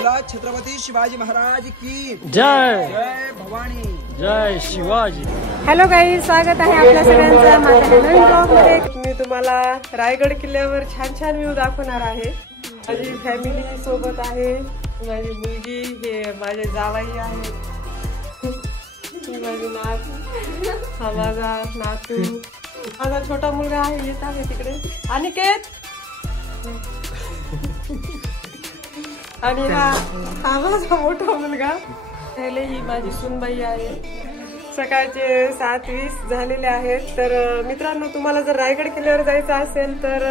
बोला छत्रपती शिवाजी महाराज की जय। जय भवानी, जय Shivaji. Hello guys, स्वागत आहे आपल्या सगळ्यांचं माझ्या नवीन ब्लॉगमध्ये। मी तुम्हाला रायगड किल्ल्यावर छान छान व्ह्यू दाखवणार आहे। माझी फॅमिली सोबत आहे, माझी मुलगी, हे माझे जावई आहे, माझी नात, हा माझा नातू, माझा छोटा मुलगा आहे, येत आहे तिकडे अनिकेत, आणि हा माझा मोठा मुलगा, पहिले ही माझी सुनबाई आहे। सकाळचे 7:20 झालेले आहेत। तर मित्रांनो, तुम्हाला जर रायगड किल्ल्यावर जायचं असेल तर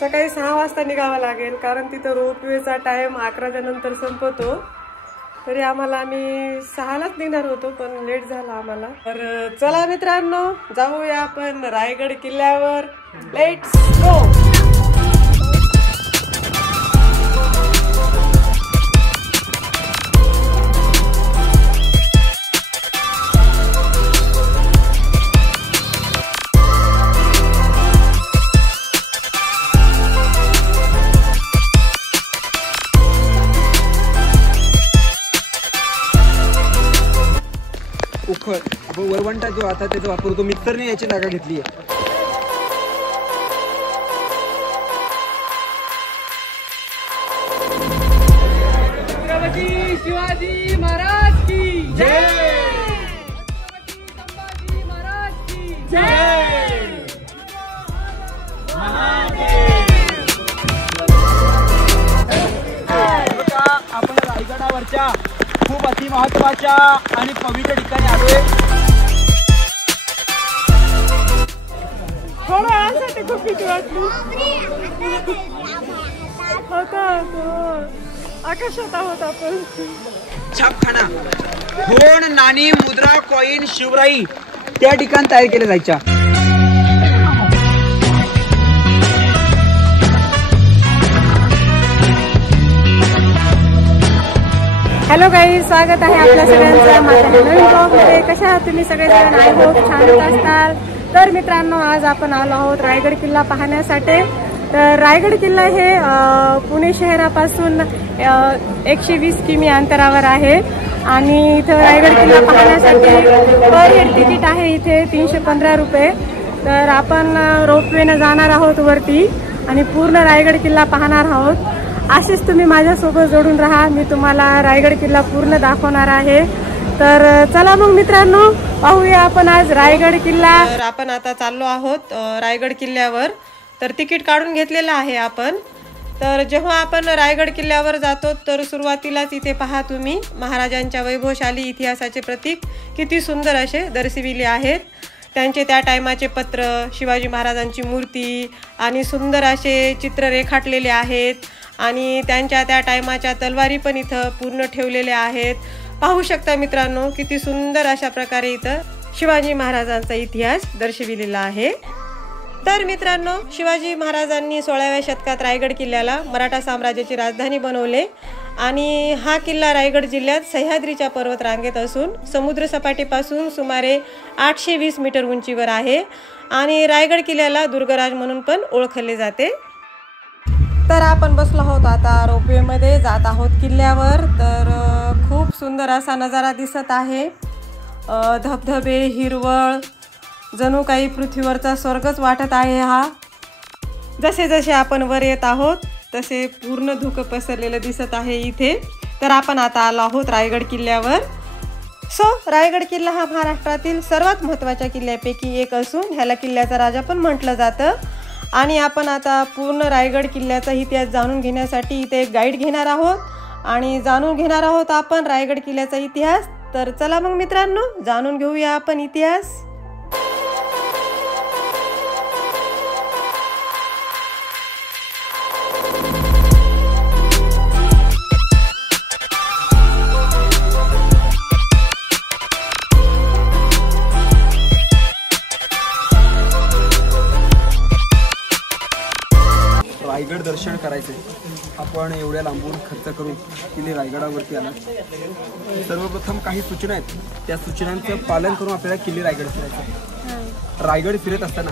सकाळी 6 वाजता निघावं लागेल, कारण तिथं रोपवेचा टाइम 11च्या नंतर संपतो। तरी आम्ही 6लाच निघणार होतो, पण लेट झाला आम्हाला। तर चला मित्रांनो, जाऊया आपण रायगड किल्ल्यावर। Let's go. उखळ आपण वरवंटा जो आता त्याचा वापर तो मिक्सरने याची जागा घेतली आहे। छत्रपती शिवाजी महाराज की जय। छत्रपती संभाजी महाराज की जय। आपण रायगडावरच्या खूप अति महत्वाच्या आणि पवित्र ठिकाणी आलोय। थोडं यासाठी खूप भीती वाटली होता, आकाशात आहोत आपण। छापखाना, होण, नाणी, मुद्रा, कॉइन, शिवराई त्या ठिकाणी तयार केल्या जायच्या। हॅलो गाईज, स्वागत आहे आपल्या सगळ्यांचं माझ्या नवीन ब्लॉगमध्ये। कशा आहात तुम्ही सगळेजण? आय होप छान असताल। तर मित्रांनो, आज आपण आलो आहोत रायगड किल्ला पाहण्यासाठी। तर रायगड किल्ला हे पुणे शहरापासून 120 किमी अंतरावर आहे, आणि इथं रायगड किल्ला पाहण्यासाठी पर हेड तिकीट आहे इथे 315 रुपये। तर आपण रोपवेनं जाणार आहोत वरती आणि पूर्ण रायगड किल्ला पाहणार आहोत। असेच तुम्ही माझ्यासोबत जोडून राहा, मी तुम्हाला रायगड किल्ला पूर्ण दाखवणार आहे। तर चला मग मित्रांनो, पाहूया आपण आज रायगड किल्ला। तर आपण आता चाललो आहोत रायगड किल्ल्यावर। तर तिकीट काढून घेतलेलं आहे आपण। तर जेव्हा आपण रायगड किल्ल्यावर जातो तर सुरुवातीलाच इथे पहा तुम्ही महाराजांच्या वैभवशाली इतिहासाचे प्रतीक किती सुंदर असे दर्शविले आहेत। त्यांचे त्या टायमाचे पत्र, शिवाजी महाराजांची मूर्ती आणि सुंदर असे चित्र रेखाटलेले आहेत, आणि त्यांच्या त्या टायमाच्या तलवारी पण इथं पूर्ण ठेवलेल्या आहेत। पाहू शकता मित्रांनो, किती सुंदर अशा प्रकारे इथं शिवाजी महाराजांचा इतिहास दर्शविलेला आहे। तर मित्रांनो, शिवाजी महाराजांनी 16व्या शतकात रायगड किल्ल्याला मराठा साम्राज्याची राजधानी बनवले, आणि हा किल्ला रायगड जिल्ह्यात सह्याद्रीच्या पर्वत रांगेत असून समुद्रसपाटीपासून सुमारे 820 मीटर उंचीवर आहे, आणि रायगड किल्ल्याला दुर्गराज म्हणून पण ओळखले जाते। तर आपण बसलो आहोत आता रोपवेमध्ये, जात आहोत किल्ल्यावर। तर खूप सुंदर असा नजारा दिसत आहे, धबधबे, हिरवळ, जणू काही पृथ्वीवरचा स्वर्गच वाटत आहे हा। जसे जसे आपण वर येत आहोत तसे पूर्ण धुकं पसरलेलं दिसत आहे इथे। तर आपण आता आलो आहोत रायगड किल्ल्यावर। रायगड किल्ला हा महाराष्ट्रातील सर्वात महत्त्वाच्या किल्ल्यापैकी एक असून ह्याला किल्ल्याचा राजा पण म्हटलं जातं, आणि आपण आता पूर्ण रायगड किल्ल्याचा इतिहास जाणून घेण्यासाठी इथे एक गाईड घेणार आहोत, आणि जाणून घेणार आहोत आपण रायगड किल्ल्याचा इतिहास। तर चला मग मित्रांनो, जाणून घेऊया आपण इतिहास। रायगड दर्शन करायचे, आपण एवढ्या लांबून खर्च करून किल्ले रायगडावरती आला। सर्वप्रथम काही सूचना आहेत, त्या सूचनांचं पालन करून आपल्याला किल्ले रायगड फिरायचं। रायगड फिरत असताना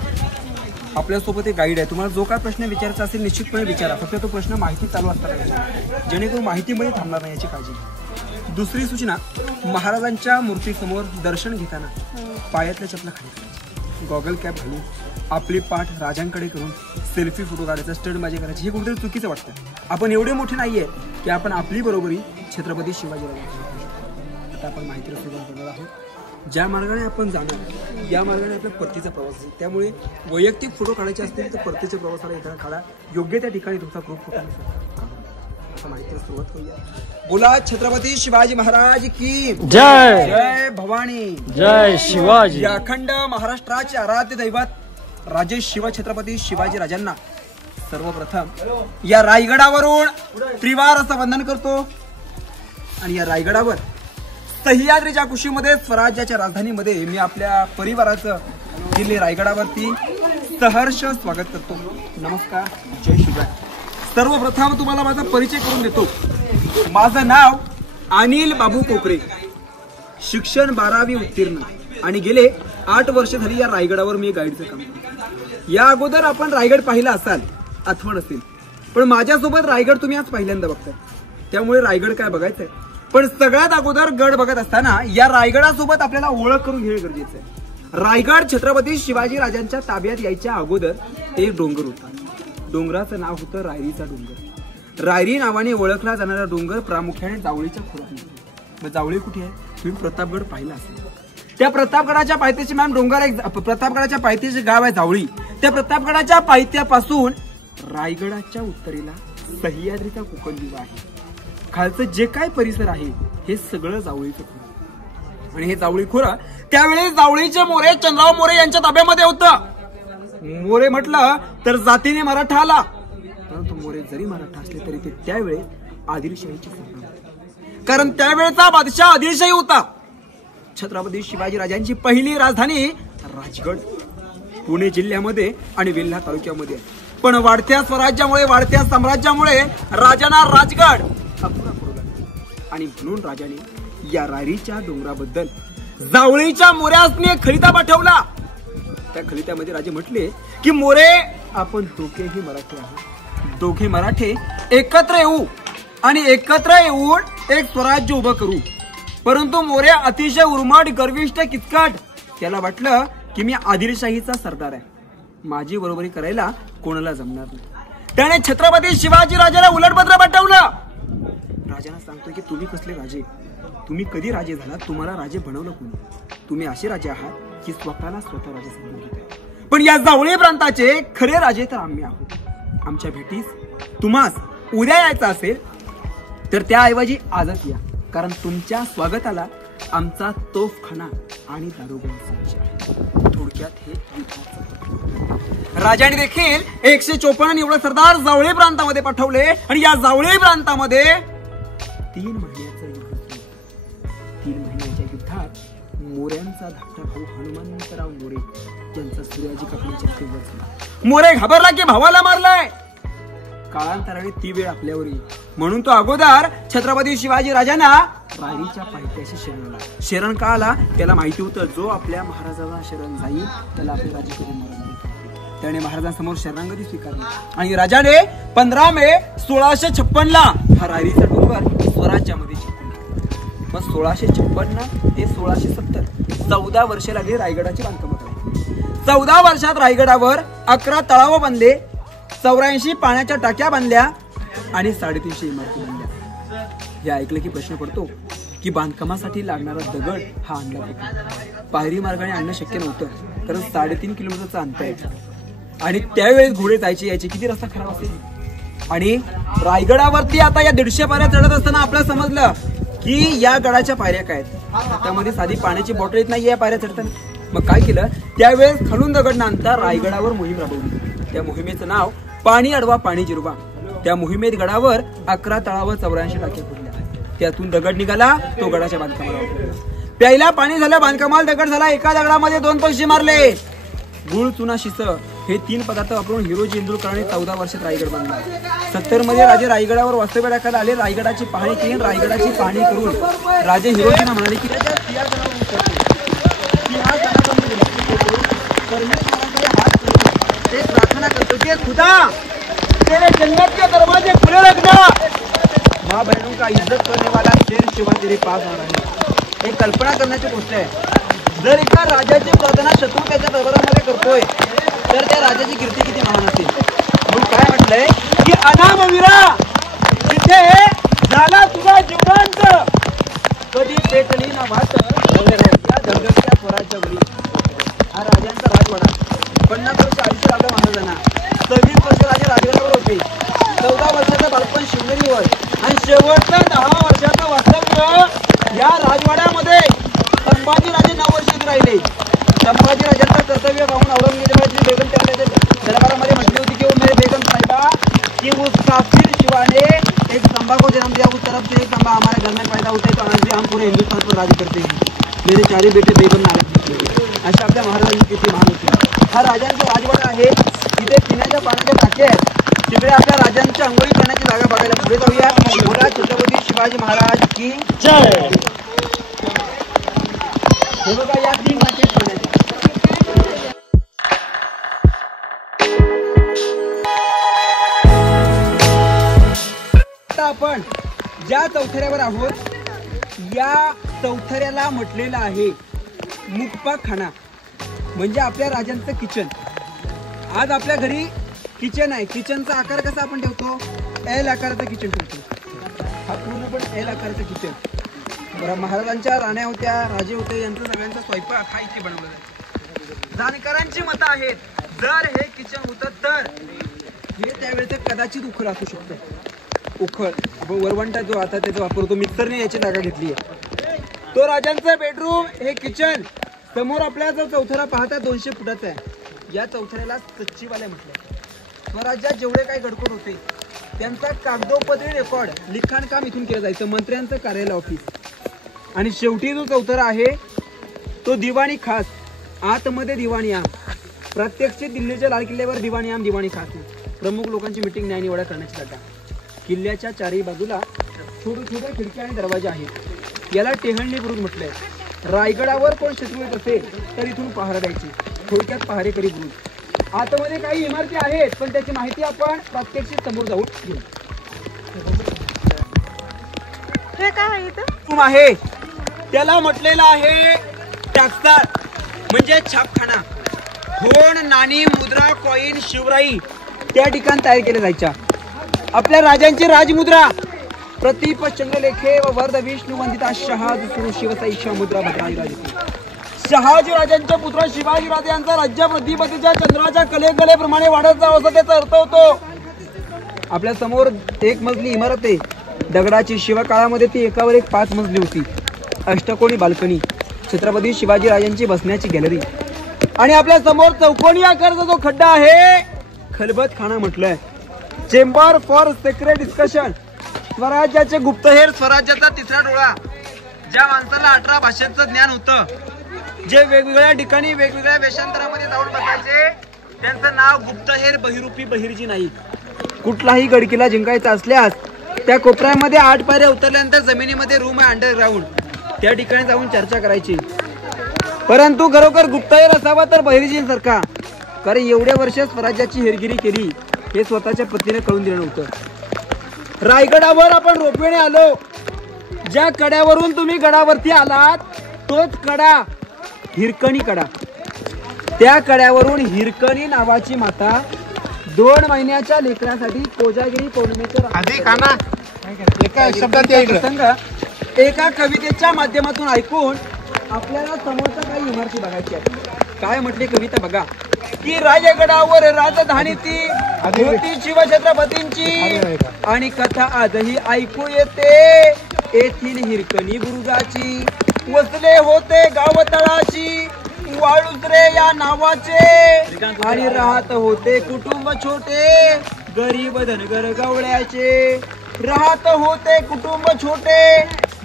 आपल्यासोबत एक गाईड आहे. तुम्हाला जो काय प्रश्न विचारायचा असेल निश्चितपणे विचारा. फक्त तो प्रश्न माहिती चालू असता पाहिजे, जेणेकरून माहितीमध्ये थांबणार नाही याची काळजी घ्या. दुसरी सूचना, महाराजांच्या मूर्तीसमोर दर्शन घेताना पायातल्या चपला खाली करायची, गॉगल कॅप घालून आपली पाठ राजांकडे करून सेल्फी फोटो काढायचा, स्टंटबाजी करायची, हे कुठेतरी चुकीचं वाटतं. आपण एवढे मोठे नाहीये की आपण आपली बरोबरी छत्रपती शिवाजीराजांची. आता आपण माहितीला सुरुवात करणार आहोत. ज्या मार्गाने आपण जाणार या मार्गाने आपल्या परतीचा प्रवास असेल, त्यामुळे वैयक्तिक फोटो काढायचे असतील तर परतीच्या प्रवासाला येताना काढा. योग्य त्या ठिकाणी तुमचा ग्रुप फोटो आता माहितीला सुरुवात करूया. बोला छत्रपती शिवाजी महाराज की जय. जय भवानी, जय शिवाजी. या अखंड महाराष्ट्राचे आराध्य दैवत राजे शिवछत्रपती शिवाजी राजांना सर्वप्रथम या रायगडावरून त्रिवार असं वंदन करतो. आणि या रायगडावर सह्याद्रीच्या कुशीमध्ये स्वराज्याच्या राजधानीमध्ये मी आपल्या परिवाराचं दिल्ली रायगडावरती सहर्ष स्वागत करतो. नमस्कार, जय शिवराय. सर्वप्रथम तुम्हाला माझा परिचय करून देतो. माझं नाव अनिल बाबू कोकरे, शिक्षण 12वी उत्तीर्ण आणि गेले 8 वर्ष झाली या रायगडावर मी गाईडचं काम करतो. या अगोदर आपण रायगड पाहिला असाल, आठवण असेल, पण माझ्यासोबत रायगड तुम्ही आज पहिल्यांदा बघताय, त्यामुळे रायगड काय बघायचंय. पण सगळ्यात अगोदर गड बघत असताना या रायगडासोबत आपल्याला ओळख करून घेणं गरजेचं आहे. रायगड छत्रपती शिवाजी राजांच्या ताब्यात यायच्या अगोदर एक डोंगर होता. डोंगराचं नाव होतं रायरीचा डोंगर. रायरी नावाने ओळखला जाणारा डोंगर प्रामुख्याने जावळीच्या खोऱ्यात. मग जावळी कुठे आहे? तुम्ही प्रतापगड पाहिला असेल. त्या प्रतापगडाच्या पायथ्याची डोंगर एक प्रतापगडाच्या पायथ्याचे गाव आहे जावळी. त्या प्रतापगडाच्या पायथ्यापासून रायगडाच्या उत्तरेला सह्याद्रीचा कोकण दिवा आहे. खालचं जे काय परिसर आहे हे सगळं जावळीचं खोरं. आणि हे जावळी खोरं त्यावेळी जावळीचे मोरे चंद्रराव मोरे यांच्या ताब्यामध्ये होतं. मोरे म्हटलं तर जातीने मराठा आला, परंतु मोरे जरी मराठा असले तरी ते त्यावेळी आदिलशाहीचे सरदार होते. कारण त्यावेळेचा बादशाह आदिलशाही होता. छत्रपती शिवाजी राजांची पहिली राजधानी राजगड पुणे जिल्ह्यामध्ये आणि वेल्हा तालुक्यामध्ये. पण वाढत्या स्वराज्यामुळे, वाढत्या साम्राज्यामुळे राजांना राजगड अपुरा करू लागला. आणि म्हणून राजाने या रायरीच्या डोंगराबद्दल जावळीच्या मोऱ्यासने खलिता पाठवला. त्या खलित्यामध्ये राजे म्हटले की मोरे, आपण दोघेही मराठी आहोत, दोघे मराठे एकत्र येऊ आणि एकत्र येऊन एक स्वराज्य उभं करू. परंतु मोरे अतिशय उर्मट, गर्विष्ठ, किचकट. त्याला वाटलं की मी आदिलशाहीचा सरदार आहे, माझी बरोबरी करायला कोणाला जमणार नाही. त्याने छत्रपती शिवाजी राजाला उलटपत्र पाठवलं. राजांना सांगतो की तुम्ही कसले राजे, तुम्ही कधी राजे झालात, तुम्हाला राजे बनवलं कोणी, तुम्ही असे राजे आहात की स्वतः राजे समजून घेताय. पण या जावळी प्रांताचे खरे राजे तर आम्ही आहोत. आमच्या भेटीस तुम्हास उद्या यायचं असेल तर त्याऐवजी आजच या, कारण तुमच्या स्वागताला आमचा तोफखाना आणि दारुगोळा सज्ज आहे. थोडक्यात हे राजाने देखील 154 निवडक सरदार जावळी प्रांतामध्ये पाठवले. आणि या जावळी प्रांतामध्ये 3 महिन्याचं युद्ध सुरू. 3 महिन्याच्या युद्धात मोऱ्यांचा धाकटा भाऊ हनुमंतराव मोरे यांचा सूर्याजी कापणीच्या स्थितीवर झाला. मोरे घाबरला की भावाला मारलाय. काळांतराने ती वेळ आपल्यावर येईल म्हणून तो अगोदर छत्रपती शिवाजी राजांना रायरीच्या पायथ्याशी शरण आला. शरण का आला? त्याला माहिती होतं जो आपल्या महाराजांना शरण जाईल त्याला आपले राजे करून मारून देतील. त्याने महाराजांसमोर शरणागती स्वीकारली आणि राजाने 15 मे 1656 हा रायरीचा डोंगर स्वराज्यामध्ये जिंकला. मग 1656 ते 1670 14 वर्षे लागली रायगडाची बांधकाम करायला. 14 वर्षात रायगडावर 11 तळाव बांधले, 84 पाण्याच्या टाक्या बांधल्या आणि 350 इमारती बांधल्या. हे ऐकलं की प्रश्न पडतो की बांधकामासाठी लागणारा दगड हा आणला होता. पायरी मार्गाने आणणं शक्य नव्हतं, कारण 3.5 किलोमीटरचं अंतर आहे आणि त्यावेळेस घोडे जायचे यायचे, किती रस्ता खराब असेल. आणि रायगडावरती आता या 150 पायऱ्या चढत असताना आपल्याला समजलं की या गडाच्या पायऱ्या काय आहेत. त्यामध्ये साधी पाण्याची बॉटल येत नाही या पायऱ्या चढताना. मग काय केलं, त्यावेळेस खालून दगड न आणता रायगडावर मोहीम राबवली. त्या मोहिमेचं नाव पाणी अडवा पाणी जिरवा. त्या मोहिमेत गडावर 11 तळावर 84 टाक्या फोडल्या. त्यातून दगड निघाला, तो गडाच्या बांधकामाला वापरला. प्यायला पाणी झालं, बांधकामाला दगड झाला. एका दगडामध्ये 2 पक्षी मारले. गुळ, चुना, शिस हे 3 पदार्थ वापरून हिरोजी इंदुरकरांनी 14 वर्षात रायगड बांधला. 70 मध्ये राजे रायगडावर वास्तव्य राखायला आले. रायगडाची पाहणी केली. रायगडाची पाहणी करून राजे हिरोजींना म्हणाले की एक खुदा तेरे जन्नत के दरवाजे खुले रखना। माँ बहनों का इज्जत करने वाला शेर शिवा तेरे पास आ रहा है। एक कल्पना करण्याची गोष्ट आहे। जर एका राजाची प्रार्थना शत्रू त्याच्या दरबारामध्ये करतोय तर त्या राजाची कीर्ती किती महान असेल। म्हणून काय म्हटलंय की अनामवीरा जिथे झाला तुझा जीवनांत कधी पेटली ना वाट या धगधगत्या स्वराज्यावरी। हा राजांचा राजवाडा 50 वर्ष आयुष्य लागलं महाराजांना। 26 वर्ष राजे राजगडावर होते। 14 वर्षाचं बालपण शिवनेरीवर आणि शेवटचं 10 वर्षाचं वास्तव्य या राजवाड्यामध्ये। संभाजी राजे 9 वर्ष राहिले। संभाजी राजांचं कर्तव्य पाहून औरंगजेबाची बेगम त्याच्या दरबारामध्ये म्हटली होती की ओ मेरे बेगम साहिबा कि उस काफिर शिवाने एक संभा को जन्म दिया, उस तरफ से एक संभा हमारे घर में पैदा होते तो आज भी हम पूरे हिंदुस्तान पर राज करते हैं। मेरे चारी बेटे बेगम नायक अशा आपल्या महाराजांची किती महान होती। हा राजांचा राजवाडा आहे। तिथे पिण्याच्या पाण्याच्या टाके आहेत। तिकडे आपल्या राजांच्या अंघोळी करण्याची जागा बघायला पुढे जाऊया। बोला छत्रपती शिवाजी महाराज की जय। हे बघा या 3 टाके पाण्याचे। आपण ज्या चौथऱ्यावर आहोत या चौथऱ्याला म्हटलेलं आहे मुक्पाखाना, म्हणजे आपल्या राजांचं किचन। आज आपल्या घरी किचन आहे। किचनचा आकार कसा आपण ठेवतो? एल आकाराचं किचन ठेवतो। हा पूर्णपणे एल आकाराचं किचन। बरं, महाराजांच्या राण्या होत्या, राजे होते, यांचा सगळ्यांचा स्वयंपाक हा इथे बनवलेला आहे। जाणकारांची मतं आहेत जर हे किचन होतं तर हे त्यावेळेचं कदाचित उखळ असू शकतं। उखळ वरवंटा जो आता त्याचा वापरतो, मिक्सरने याची जागा घेतली आहे। तो राजांचा बेडरूम, हे किचन। समोर आपल्या जो चौथरा पाहता 200 फुटाचा आहे। या चौथऱ्याला सच्चीवाले म्हटलं। स्वराज्यात जेवढे काही गडकोट होते त्यांचा कागदोपत्री रेकॉर्ड लिखाण काम इथून केलं जायचं। मंत्र्यांचं कार्यालय, ऑफिस। आणि शेवटी जो चौथरा आहे तो दिवाणी खास। आतमध्ये दिवाणी आम, प्रत्यक्षित दिल्लीच्या लाल किल्ल्यावर दिवाणी आम दिवाणी खास प्रमुख लोकांची मीटिंग न्याय निवाडा करण्याची जागा। किल्ल्याच्या चारही बाजूला छोटे छोटे खिडक्या आणि दरवाजे आहेत। याला टेहळणी बुरुज म्हटलंय। रायगडावर कोण शत्रू येत असेल तर इथून पहारा द्यायची, थोडक्यात पहारेकरी बुरुज। आतमध्ये काही इमारती आहेत पण त्याची माहिती आपण प्रत्यक्षित समोर जाऊन घेऊ। हे काय आहे इथं? रूम आहे त्याला म्हटलेलं आहे टाकसाळ, म्हणजे छापखाना। होण, नाणी, मुद्रा, कॉईन, शिवराई त्या ठिकाणी तयार केल्या जायच्या। आपल्या राजांची राजमुद्रा, प्रतीप, चंद्रलेखे व वर्ध विष्णू वंदिता शहाज सुरू शिवसाईच्या मुद्रा भद्राजी राजे। शहाजी राजांचे पुत्र शिवाजी राजे यांचा राज्य प्रतिपतीच्या चंद्राच्या कलेप्रमाणे वाढत जावं असा त्याचा अर्थ होतो। आपल्या समोर एक मजली इमारत आहे दगडाची। शिवकाळामध्ये ती एकावर एक 5 मजली होती। अष्टकोनी बाल्कनी, छत्रपती शिवाजी राजांची बसण्याची गॅलरी। आणि आपल्या समोर चौकोनी आकाराचा जो खड्डा आहे खलबत खाना म्हटलंय। चेंबर फॉर सिक्रेट डिस्कशन, स्वराज्याचे गुप्तहेर, स्वराज्याचा तिसरा डोळा। ज्या माणसाला 18 भाषेचं ज्ञान होतं, जे वेगवेगळ्या ठिकाणी वेगवेगळ्या वेषांतरामध्ये जाऊन बसायचे, त्यांचं नाव गुप्तहेर बहिरूपी बहिर्जी नाईक। कुठलाही गडकिल्ला जिंकायचा असल्यास त्या कोपऱ्यामध्ये 8 पायऱ्या उतरल्यानंतर जमिनीमध्ये रूम आहे अंडरग्राउंड, त्या ठिकाणी जाऊन चर्चा करायची। परंतु खरोखर गुप्तहेर असावा तर बहिर्जींसारखा, कारण एवढ्या वर्ष स्वराज्याची हेरगिरी केली हे स्वतःच्या पत्नीने कळून दिलं नव्हतं। रायगडावर आपण रोपवेने आलो। ज्या कड्यावरून तुम्ही गडावरती आलात तोच कडा हिरकणी कडा। त्या कड्यावरून हिरकणी नावाची माता 2 महिन्याच्या लेकरासाठी कोजागिरी पौर्णिमेच्या एका कवितेच्या माध्यमातून ऐकून आपल्याला समोरच्या काही इमारती बघायची आहेत। काय म्हटले कविता बघा की राजगडावर राजधानी ती होती शिवछत्रपतींची, आणि कथा आजही ऐकू येते येथील हिरकणी बुरुजाची। वसले होते गाव तळाची वाळुजरे या नावाचे, आणि राहत होते कुटुंब छोटे गरीब धनगर गवळ्याचे। राहत होते कुटुंब छोटे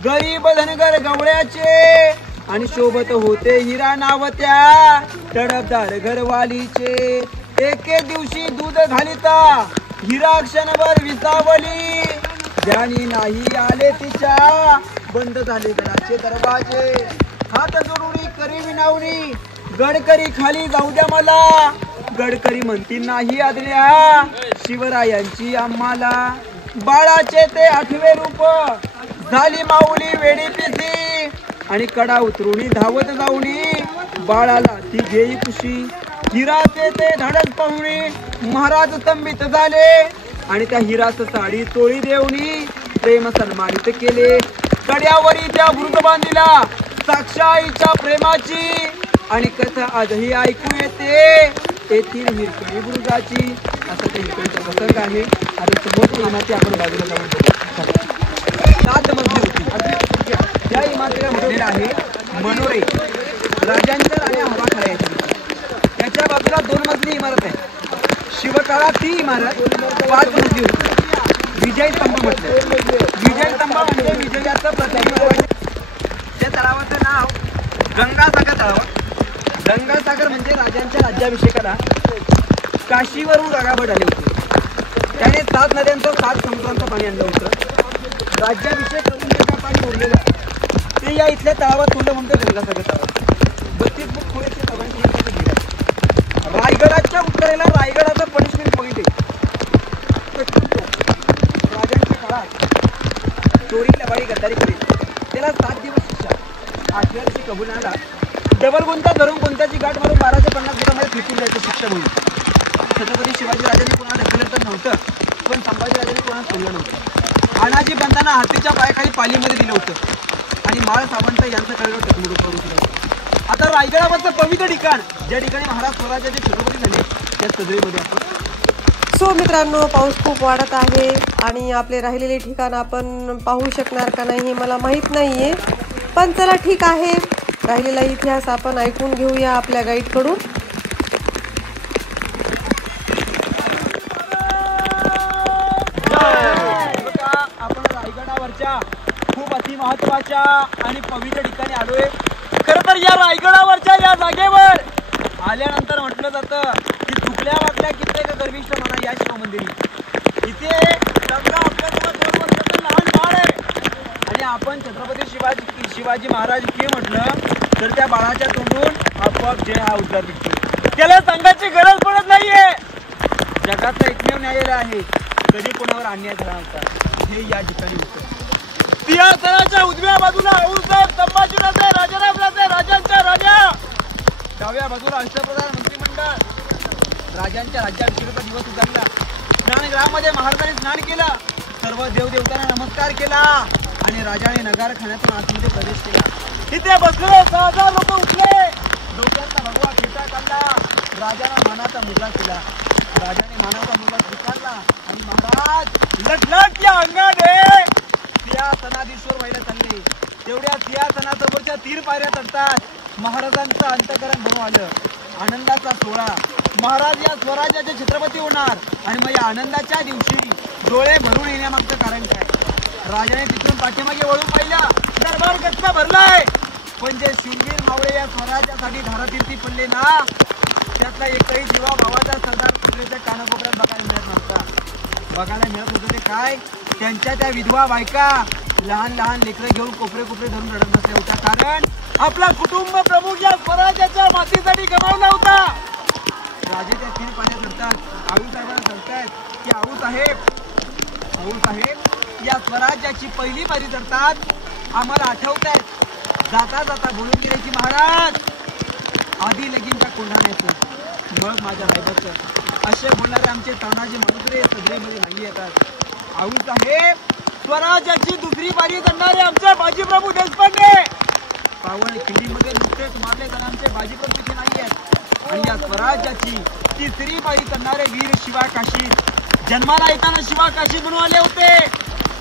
गरीब धनगर गवळ्याचे, आणि शोभत होते हिरा नाव त्या तडफदार घरवालीचे। एके दिवशी दूध घालिता हिरा क्षणभर विसावली, ज्यानी नाही आले तिच्या बंद झाले घराचे दरवाजे। हात जोडून करी विनावणी गडकरी खाली जाऊ द्या मला, गडकरी म्हणती नाही आज्ञा शिवरायांची आम्हाला, बाळाचे ते 8वे रूप झाली माऊली वेडी पिसी, आणि कडा उतरुणी धावत जाऊनी बाळाला ती घेई खुशी, हिराचे ते धाडस पाहुणी महाराज स्तंभित झाले, आणि त्या हिराच साडी तोळी देऊनी प्रेम सन्मानित केले, कड्यावरी त्या वृद्ध बांधिला साक्षाईच्या प्रेमाची, आणि कथा आजही ऐकू येते तेथील हिरकणी बुरुजाची. असं ते हिरकणीचा प्रसंग आहे. आता समोरची इमारती आपण बाजूला जाऊन बघू. 7 मजली होती. त्या इमारतीला म्हटलेलं आहे मनोरे, राजांच्या राण्या हवा खेळायची. त्याच्या बाजूला 2 मजली इमारत आहे. शिवकाळात ती इमारत 5 मजली होती. विजय स्तंभ म्हटलं. विजय स्तंभ म्हणजे विजयाचं प्रतीक. त्या तलावाचं नाव गंगासागर तलाव. गंगासागर म्हणजे राजांच्या राज्याभिषेकाला काशीवरून रगाभट आले होते. त्याने 7 नद्यांचं 7 समुद्रांचं पाणी आणलं होतं. राज्याभिषेक करून जे काय पाणी उरलेलं ते या इथल्या तलावात सोडलं म्हणतो गंगासागर तलाव. 32 फूट खोलीचे तलावांची रायगडाच्या उत्तरेला रायगडाचं पनिशमेंट पॉईंट आहे. राजांच्या काळात चोरी लबाडी गद्दारी करेल त्याला 7 दिवस शिक्षा. 8व्या दिवशी कबुलाला डबल कोणता धरून कोणत्याची गाठ मारून 1250 फुटामध्ये फेकून द्यायचं शिक्षा होईल. छत्रपती शिवाजी राजांनी कोणाला ढकललं तर नव्हतं, पण संभाजी राजांनी कोणाला सोडलं नव्हतं. आनाजी पंतांना हातीच्या पायाखाली पालीमध्ये दिलं होतं आणि माळ सावंत यांचं कळलं टकमुडून करून दिलं. आता रायगडावरचं पवित्र ठिकाण ज्या ठिकाणी महाराज स्वराज्याचे छत्रपती झाले त्या सदरेमध्ये आपण. सो मित्रांनो, पाऊस खूप वाढत आहे आणि आपले राहिलेले ठिकाण आपण पाहू शकणार का नाही हे मला माहीत नाहीये, पण चला ठीक आहे, राहिलेला इतिहास आपण ऐकून घेऊया आपल्या गाईडकडून. आपण रायगडावरच्या खूप अतिमहत्वाच्या आणि पवित्र ठिकाणी आलोय. खरं तर या रायगडावरच्या या जागेवर आल्यानंतर म्हटलं जातं की चुकल्या वागल्या कित्येक गर्विष्ठ म्हणा या शिव मंदिरी. इथे आपल्यासोबत 2 वर्षाचं लहान बाळ आहे आणि आपण छत्रपती शिवाजी महाराज की म्हटलं तर त्या बाळाच्या तोंडून आपोआप जय हा उद्गार दिसतो. त्याला सांगायची गरज पडत नाहीये. जगाचा एकमेव न्यायालय आहे, कधी कोणावर अन्याय झाला नव्हता हे या ठिकाणी होतं. सिंहासनाच्या उजव्या बाजूला आऊसाहेब संभाजीराजे राजारामराजे राजांच्या राजा, डाव्या बाजूला अष्टप्रधान मंत्रिमंडळ. राजांच्या राज्याभिषेकाचा दिवस उजाडला. स्नानगृहामध्ये महाराजांनी स्नान केलं, सर्व देवदेवतांना नमस्कार केला आणि राजाने नगारखान्यातून आतमध्ये प्रवेश केला. तिथे बसले 6000 लोक उठले. डोक्याचा भगवा फेटा काढला. राजाने मानाचा मुद्रा केला. राजाने मानाचा मुद्रा स्वीकारला आणि महाराज लटलट या अंगाने सिंहासनाधीश्वर व्हायला चालले. तेवढ्या सिंहासनासमोरच्या 3 पायऱ्या चढतात महाराजांचं अंतकरण भरून आलं. आनंदाचा सोहळा. महाराज या स्वराज्याचे छत्रपती होणार आणि मग या आनंदाच्या दिवशी डोळे भरून येण्यामागचं कारण काय? राजाने तिथून पाठीमागे वळून पाहिलं. दरबार गच्च भरलाय, पण जे शूरवीर मावळे या स्वराज्यासाठी धारातीर्थी पडले ना त्यातला एकही जीवा भावाचा सरदार कुत्र्याच्या कानाकोपऱ्यात बघायला मिळत नव्हता. बघायला मिळत होतं ते काय? त्यांच्या त्या विधवा बायका लहान लहान लेकरं घेऊन कोपरे कोपरे धरून रडत बसल्या होत्या. कारण आपला कुटुंब प्रमुख या स्वराज्याच्या मातीसाठी गमावला होता. राजे त्या 3 पाण्यात चढतात. आऊसाहेबांना सांगतायत की आऊसाहेब या स्वराज्याची पहिली पायरी चढतात. आम्हाला आठवत आहे जाता जाता बोलून गेले की महाराज आधी लगीनच्या कोंढाण्याचं मग माझ्या रायबाचं असे बोलणारे आमचे तानाजी मालुसरे सदरेमध्ये नाही येतात. आऊसाहेब स्वराज्याची दुसरी पायरी चढणारे आमचे बाजीप्रभू देशपांडे पावन खिंडीमध्ये नुकतेच मारले जाणारे बाजीप्रभू तिथे नाही आहेत. आणि या स्वराज्याची तिसरी पायरी चढणारे वीर शिवा काशी जन्माला येताना शिवा काशी म्हणून आले होते,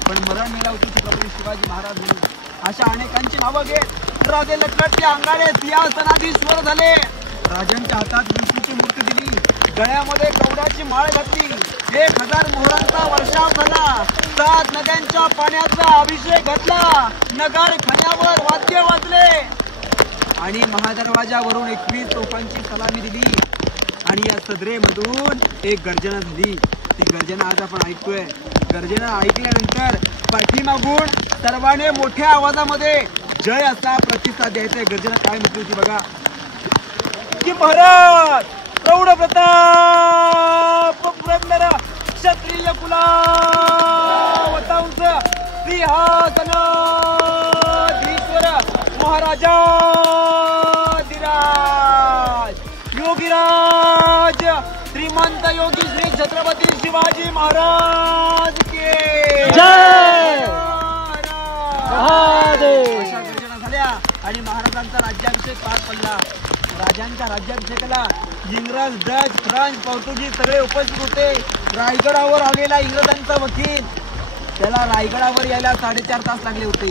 पण मरण मेला होती छत्रपती शिवाजी महाराज म्हणून. अशा अनेकांची नावं घेत राजे लटलटच्या अंगाने सिंहासनाधीश्वर झाले. राजांच्या हातात विष्णूची मूर्ती दिली, गळ्यामध्ये कवड्याची माळ घातली. 1000 मोहरांचा वर्षाव झाला. 7 नद्यांच्या पाण्याचा अभिषेक घातला. नगार खाण्यावर वाद्य वाजले आणि महादरवाजावरून 21 तोफांची सलामी दिली आणि या सदरेमधून एक गर्जना झाली. ती गर्जना आज आपण ऐकतोय. गर्जना ऐकल्यानंतर पाठीमागून सर्वांनी मोठ्या आवाजामध्ये जय असा प्रतिसाद द्यायचा. गर्जना काय म्हटली होती बघा की महाराज प्रौढ प्रताप पुरंदर क्षत्रिय कुलावतांस सिंहासनाधीश्वर महाराजाधिराज योगीराज श्रीमंत योगी श्री छत्रपती शिवाजी महाराज के जय. अशा गर्जना झाल्या आणि महाराजांचा राज्याभिषेक पार पडला. राजांच्या राज्याभिषेकाला इंग्रज, डच, फ्रान्स, पोर्तुगीज सगळे उपस्थित होते. रायगडावर आलेला इंग्रजांचा वकील, त्याला रायगडावर यायला 4.5 तास लागले होते.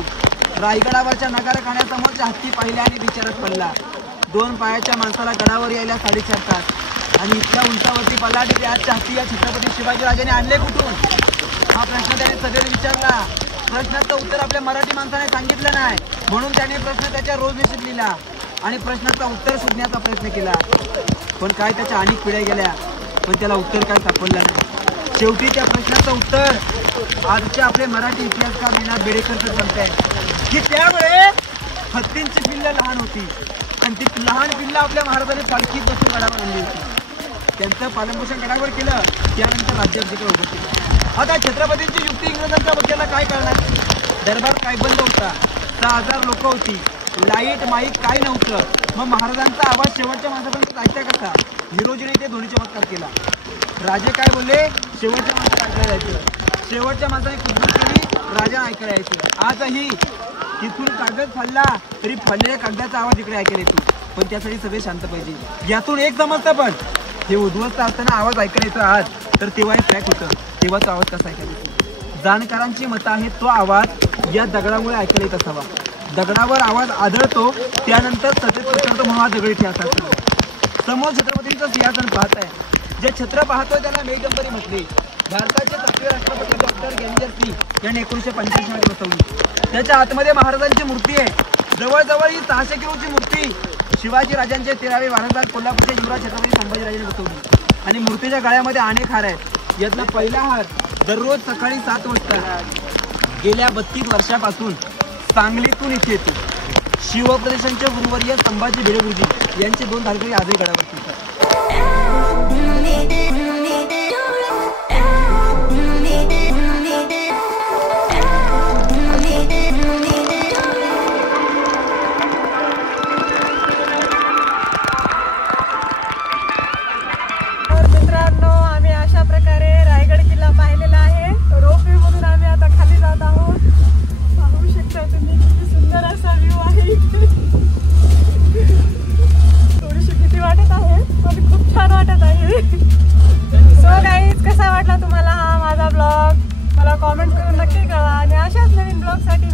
रायगडावरच्या नगारखान्यासमोरच्या हत्ती पाहिल्या आणि विचारत पडला. 2 पायाच्या माणसाला गडावर यायला 4.5 तास आणि इतक्या उंचावरती पल्लाटी आजच्या हत्ती या छत्रपती शिवाजी राजाने आणले कुठून, हा प्रश्न त्याने सदैव विचारला. प्रश्नाचं उत्तर आपल्या मराठी माणसाने सांगितलं नाही, म्हणून त्याने प्रश्न त्याच्या रोजनिशीत लिहिला आणि प्रश्नाचं उत्तर शोधण्याचा प्रयत्न केला. पण काय त्याच्या अनेक पिढ्या गेल्या, पण त्याला उत्तर काय सापडलं नाही. शेवटी त्या प्रश्नाचं उत्तर आजचे आपले मराठी इतिहासकार मीना बेडेकर सांगताय की त्यावेळे हत्तींची पिल्लं लहान होती आणि ती लहान पिल्लं आपल्या महाराजांनी पालखीत बसून गडावर आणली होती. त्यांचं पालनपोषण गडावर केलं, त्यानंतर राज्याभिषेक उभं केलं. आता छत्रपतींची युक्ती इंग्रजांच्या वकिलाला काय करणार. दरबार काय बंद होता, 6000 लोक होती, लाईट माईक काय नव्हतं. मग महाराजांचा आवाज शेवटच्या माणसापर्यंत जायचा कसा. हिरोजीने ते दोन्ही चमत्कार केला. राजे काय बोलले, शेवटच्या माणसाला ऐकायला जायचं. शेवटच्या माणसाने कुठून केली, राजा ऐकायला यायचं. आजही तिथून कागद फाडला तरी फाडलेल्या कागदाचा आवाज इकडे ऐकायला येतो, पण त्यासाठी सगळे शांत पाहिजे. यातून एक समजतं, पण हे उद्ध्वस्त असताना आवाज ऐकायला येतो आज, तर तेव्हा हे ट्रॅक होतं, तेव्हाचा आवाज कसा ऐकायला येतो. जाणकारांची मतं आहेत तो आवाज या दगडामुळे ऐकायला येत असावा. दगडावर आवाज आढळतो, त्यानंतर सतत उतरतो म्हणून हा दगड इथे असावा. समोर छत्रपतींचं सिंहासन पाहत आहे. जे छत्र पाहतोय त्याला मेघगंबरी म्हटले. भारताचे 7वे राष्ट्रपती डॉक्टर गॅनिजर सिंग यांनी 1985 मध्ये बसवली. त्याच्या आतमध्ये महाराजांची मूर्ती आहे. जवळजवळ ही 600 किलोची मूर्ती शिवाजी राजांचे 13वे वारसदार कोल्हापूरचे युवराज छत्रपती संभाजीराजांनी बसवली. आणि मूर्तीच्या गळ्यामध्ये अनेक हार आहेत. यातला पहिला हार दररोज सकाळी 7 वाजता गेल्या 32 वर्षापासून सांगलीतून इथे येतो. शिवप्रदेशांचे गुरुवर्य संभाजी भिडे गुरुजी यांचे 2 धारकरी आजही गडावरती येतात. मित्रांनो, आम्ही अशा प्रकारे रायगड किल्ला पाहिलेला आहे. रोपवे मधून आम्ही आता खाली जात आहोत. पाहू शकता तुम्ही किती सुंदर असा व्ह्यू आहे. थोडीशी भीती वाटत आहे, पण खूप छान वाटत आहे. सो गाईज, कसा वाटला तुम्हाला हा माझा ब्लॉग, मला कॉमेंट करून नक्की कळवा. आणि अशाच नवीन ब्लॉगसाठी